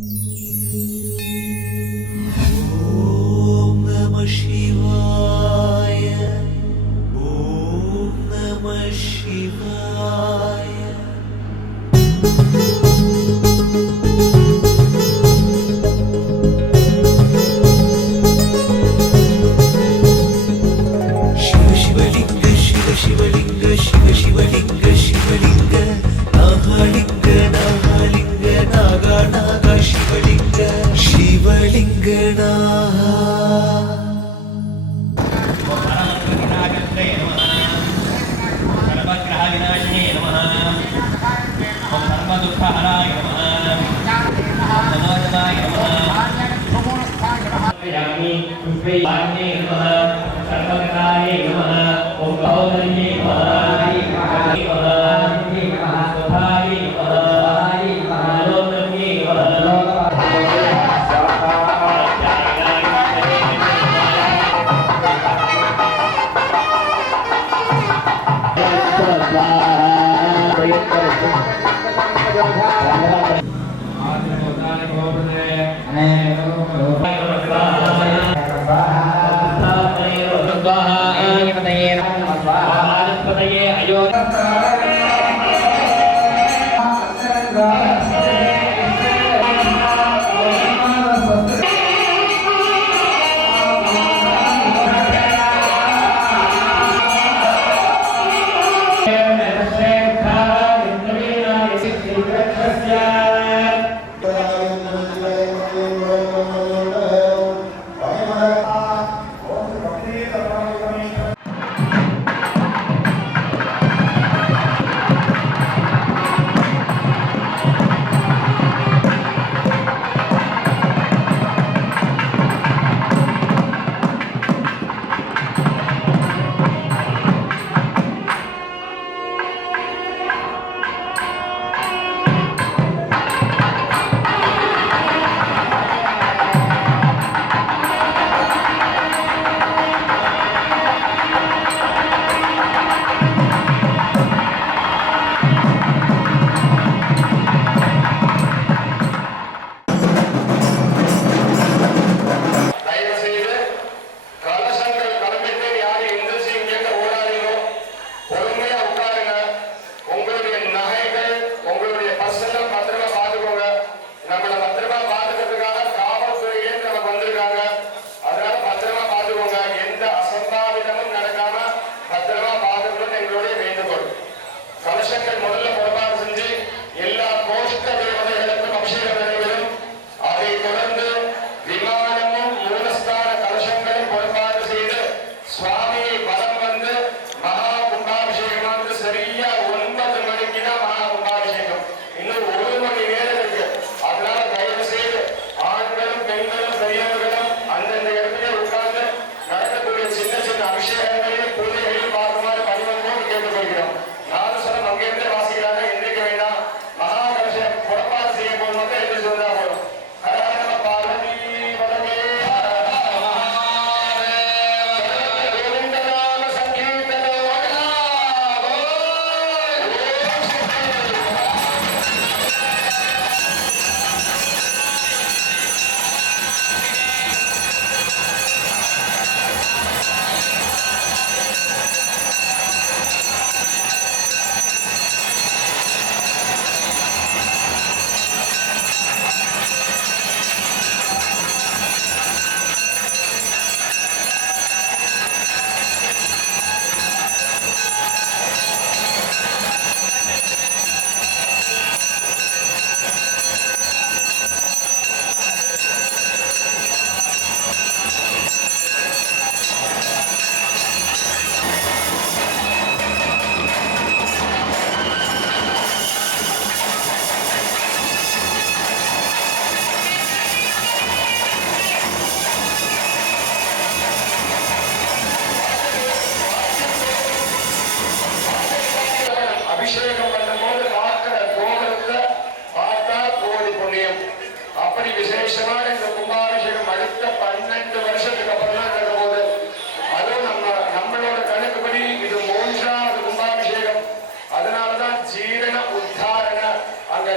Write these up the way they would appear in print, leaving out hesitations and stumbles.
ஓம் நம சிவாய. ஓம் நம சிவாய. சிவலிங்க சிவ சிவலிங்க சிவ சிவலிங்க சிவலிங்க நாகலிங்க நாகலிங்க நாகா நாகா சிவலிங்க சிவலிங்க நாகா.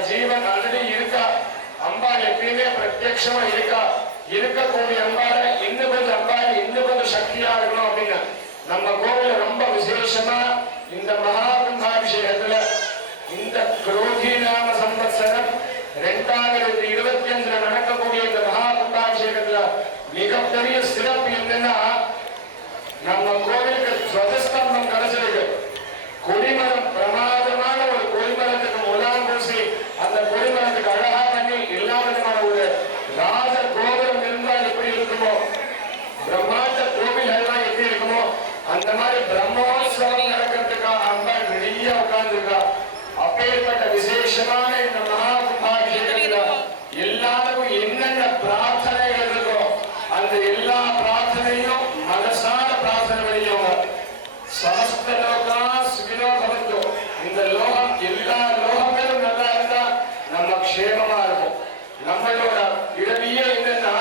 ஜீவன் ஆல்ரெடி இருக்கா. அம்பாள் எப்படி இடத்துலயுமே பிரத்யட்சமா இருக்கக்கூடிய அம்பால இன்னும் கொஞ்சம் அம்பாள் இன்னும் கொஞ்சம் சக்தியா இருக்கணும் அப்படின்னு நம்ம கோவில ரொம்ப விசேஷமா இந்த மகா கும்பாபிஷேகத்துல இந்த குரோதி நாம சம்பத்சரம் 2025 நடக்கக்கூடிய இந்த மகா கும்பாபிஷேகத்துல மிகப்பெரிய சிறப்பு என்னன்னா நம்ம கோவிலுக்கு துவஜஸ்தம்பம் கிடைச்சிருக்கு. கொடிமரம் பிரமாதமான ஒரு கொடிமரத்துக்கு முதலாம் பூசி அந்த கொடிமரத்துக்கு அழகா பண்ணி எல்லா விதமான ஒரு ராஜ கோபுரம் இருந்தால் எப்படி இருக்குமோ, பிரம்மாண்ட கோவில் எல்லாம் எப்படி இருக்குமோ அந்த மாதிரி பிரம்மோத்சவம் நடக்கிறதுக்காக அம்பாள் வெளியே உட்கார்ந்துருக்கா. அப்பேற்பட்ட விசேஷமான இந்த மகா கும்பாபிஷேகத்துல எல்லாருக்கும் என்னென்ன பிரார்த்தனைகள் இருக்கோ அந்த எல்லா பிரார்த்தனையும் மனசார பிரார்த்தனை பண்ணியவங்க சமஸ்த லோகா சுகினோ பவந்து. இந்த லோகம் எல்லா லோகங்களும் நல்லா இருந்தா நம்ம க்ஷேமமா இருக்கும். நம்மளோட இடவியே என்னன்னா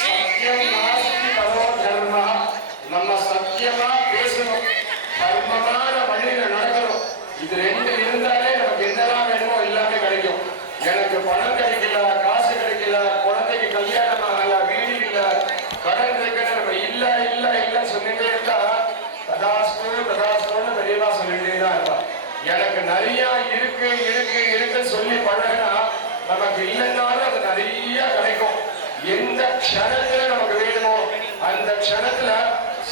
சத்தியம் நாஸ்தி பரோ தர்ம. நம்ம சத்தியமா பேசணும், தர்மமான வழியில நடக்கணும். இது ரெண்டு இருந்தாலே நமக்கு என்னெல்லாம் வேணுமோ எல்லாமே கிடைக்கும். எனக்கு பணம் கிடைக்கல, காசு கிடைக்கல, குழந்தைக்கு கல்யாணம் ஆகல, வீடு இல்ல, கடன் இருக்குன்னு நம்ம இல்ல இல்ல இல்லன்னு சொல்லிட்டே இருந்தா ததாஸ்தோன்னு பெரியவா சொல்லிட்டே தான் இருப்பா. எனக்கு நிறைய இருக்கு இருக்கு இருக்குன்னு சொல்லி பழகினா நமக்கு இல்லைன்னாலும் அது நிறைய கிடைக்கும். எந்த க்ஷணத்துல நமக்கு வேணுமோ அந்த க்ஷணத்துல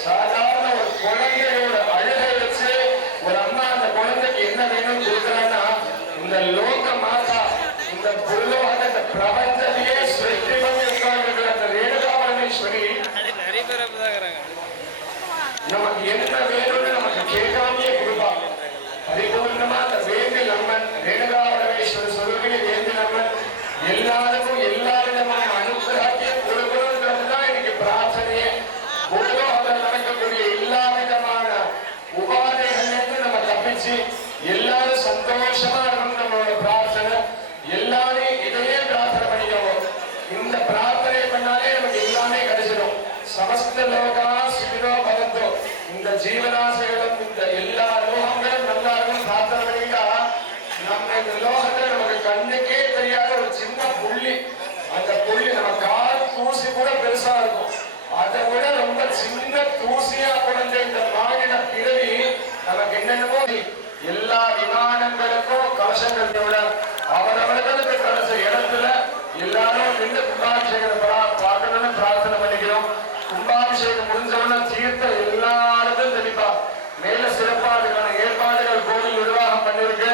சாதாரண ஒரு குழந்தையோட அழுகை வச்சு ஒரு அம்மா அந்த குழந்தைக்கு என்ன வேணும்னு கொடுக்குறாங்கன்னா இந்த லோக மாதா இந்த புல்லோக இந்த பிரபஞ்சத்தையே சிருஷ்டி பண்ணி உட்கார்ந்துருக்கிற அந்த ரேணுகா பரமேஸ்வரி நமக்கு என்ன வேணும்னு நமக்கு கேட்காமையே கொடுப்பா. பரிபூர்ணமா அந்த வேண்டில் அம்மன் ரேணுகா பரமேஸ்வரி சொல்லுகிற வேண்டில் அம்மன் எல்லாருக்கும் எல்லா விதமான அனுகிரகத்தையும் கொடுக்கணும்ன்றதுதான் இன்னைக்கு பிரார்த்தனையே. பூலோகத்தில் நடக்கக்கூடிய எல்லா விதமான உபாதைகளிலிருந்து நம்ம தப்பிச்சு எல்லாரும் சந்தோஷமா இருக்கணும் நம்மளோட பிரார்த்தனை. எல்லாரையும் இதையே பிரார்த்தனை பண்ணிக்கணும். இந்த பிரார்த்தனை பண்ணாலே நமக்கு எல்லாமே கிடைச்சிடும். சமஸ்த லோகா சுகினோ பவந்து. இந்த ஜீவராசிகளும் இந்த எல்லா லோகங்களும் நல்லா இருக்கும் பிரார்த்தனை பண்ணிட்டா நம்ம இந்த லோகத்துல நமக்கு கண்ணுக்கே தெரியாத ஒரு சின்ன புள்ளி, அந்த புள்ளி நம்ம கால் தூசி கூட பெருசா இருக்கும். அதை விட ரொம்ப சின்ன தூசியா குழந்தை இந்த மாநில பிறவி நமக்கு என்னென்னமோ எல்லா விமானங்களுக்கும் கலசங்களை விட அவரவர்களுக்கு கலச இடத்துல எல்லாரும் நின்று கும்பாபிஷேகத்தை பார்க்கணும்னு பிரார்த்தனை பண்ணிக்கிறோம். கும்பாபிஷேகம் முடிஞ்சவன தீர்த்த எல்லாருக்கும் தெளிப்பா. மேல சிறப்பான ஏற்பாடுகள் கோவில் நிர்வாகம் பண்ணிருக்கு.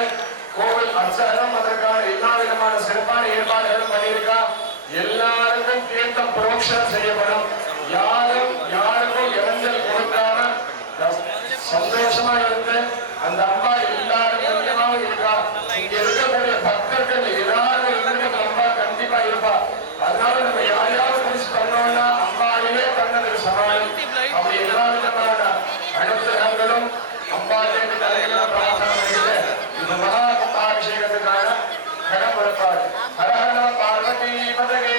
கோவில் அர்ச்சகரும் அதற்கான எல்லா விதமான சிறப்பான ஏற்பாடுகளும் பண்ணியிருக்கா. எல்லாருக்கும் தீர்த்தம் புரோக்ஷனம் செய்யப்படும். யாருக்கும் இறஞ்சல் கொடுக்காம சந்தோஷமா இருந்து அந்த அம்மா எல்லாரும் கொஞ்சமாவும் இருக்கா. இங்க இருக்கக்கூடிய பக்தர்கள் எல்லாரும் இருந்து அம்மா கண்டிப்பா இருப்பா. அதனால நம்ம யாரையாவது குறிச்சு பண்ணோம்னா அம்மாவிலே பண்ணதுக்கு சமாளம். அப்படி எல்லா விதமான அனுகிரகங்களும் அம்பாவிலே தலையெல்லாம் பிரார்த்தனை பண்ணிட்டு இந்த மகா கும்பாபிஷேகத்துக்கான கடம் கொடுப்பாரு. ஹரஹர பார்வதி பதகே.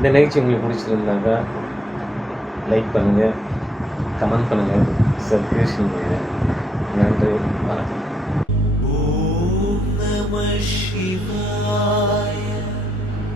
இந்த நிகழ்ச்சி உங்களுக்கு பிடிச்சிருந்தாக்கா லைக் பண்ணுங்கள், கமெண்ட் பண்ணுங்கள், சப்ஸ்கிரிப்ஷன் பண்ணுங்கள். நன்றி, வணக்கம். ஓம் நம சிவாய.